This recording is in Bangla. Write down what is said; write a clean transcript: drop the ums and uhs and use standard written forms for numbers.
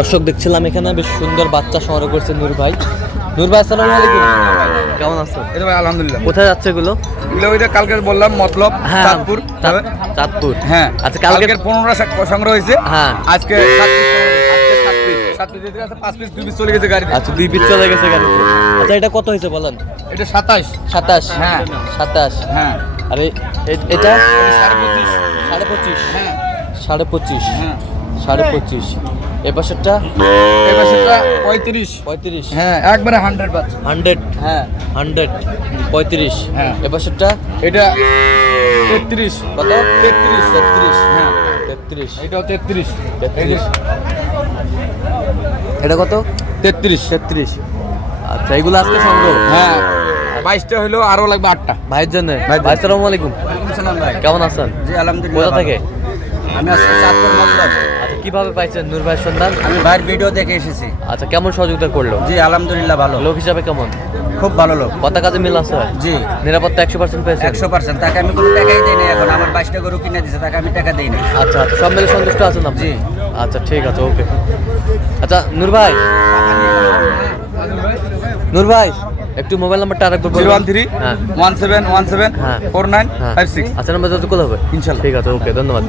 দর্শক দেখছিলাম এখানে বেশ সুন্দর বাচ্চা সংগ্রহ করছে নূর ভাই। নূর ভাই আসসালামু আলাইকুম, কেমন আছেন? এই ভাই আলহামদুলিল্লাহ। কোথায় যাচ্ছে এগুলো? এগুলো ওইটা কালকে বললাম মতলব হ্যাঁ, চাঁদপুর। চাঁদপুর। হ্যাঁ আচ্ছা, কালকে 15টা সংগ্রহ হয়েছে। হ্যাঁ, আজকে 7 পিস দিতে আছে, 5 পিস 2 পিস চলে গেছে গাড়ি। আচ্ছা 2 পিস চলে গেছে গাড়িতে। আচ্ছা এটা কত হয়েছে বলেন? এটা 27। 27। হ্যাঁ 27। হ্যাঁ আরে এটা 25.5। 25.5। হ্যাঁ 25.5। হ্যাঁ 25.5। এই পাশেরটা এই পাশেরটা 35। 35। হ্যাঁ একবারে 100 বাচ্চা। 100। হ্যাঁ 100 35। হ্যাঁ। এই পাশেরটা এটা 33। কত? 33। 33। হ্যাঁ 33। এটাও 33। 33। এটা কত? 33। 33। আচ্ছা এগুলো আজকে সংগ্রহ? হ্যাঁ 22টা হলো, আরো লাগবে 8টা ভাইয়ের জন্য। ভাই, ভাই আসসালামু আলাইকুম, ভাই। কেমন আছেন? জি আলহামদুলিল্লাহ। কোথা থেকে? আমি আজকে চাঁদপুর মতলব। আচ্ছা কিভাবে পাইছেন নূর ভাইয়ের সন্ধান? আমি ভাইয়ের ভিডিও দেখে এসেছি। আচ্ছা কেমন সহযোগিতা করলো? জি আলহামদুলিল্লাহ ভালো, লোক হিসাবে কেমন? খুব ভালো লোক। কথা কাজে মিল আছে? জি নিরাপত্তা 100% পেয়েছেন? 100%। তাকে আমি কোনো টাকাই দেই না, এখন আমার 22টা গরু কিনে দিছে, তাকে আমি টাকা দেই না। আচ্ছা আচ্ছা, সব মিলে সন্তুষ্ট আছেন আপনি? জি। আচ্ছা ঠিক আছে, ওকে। আচ্ছা নূর ভাই, নূর ভাই একটু মোবাইল নাম্বারটা আরেকবার বলুন। 013 হ্যাঁ 1717 হ্যাঁ 4956। আচ্ছা নাম্বার যত কল হবে ইনশাল্লাহ। ঠিক আছে, ওকে, ধন্যবাদ।